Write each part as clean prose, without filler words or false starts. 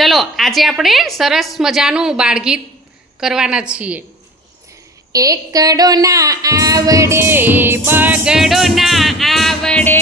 ચલો આજે આપણે સરસ મજાનું બાળગીત કરવાના છીએ. એકડો ના આવડે બગડો ના આવડે,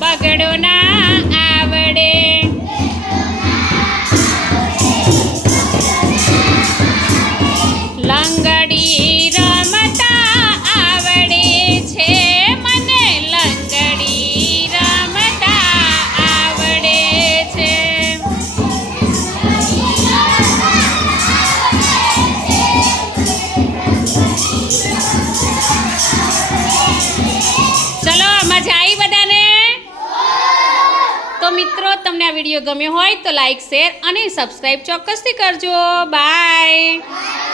બગડો ના આવડે, લંગડી રમતા આવડે છે, મને લંગડી રમતા આવડે છે. ચલો મજા આવી બધાને? તો મિત્રો તમને આ વિડીયો ગમ્યો હોય તો લાઈક, શેર અને સબસ્ક્રાઈબ ચોક્કસથી કરજો. બાય.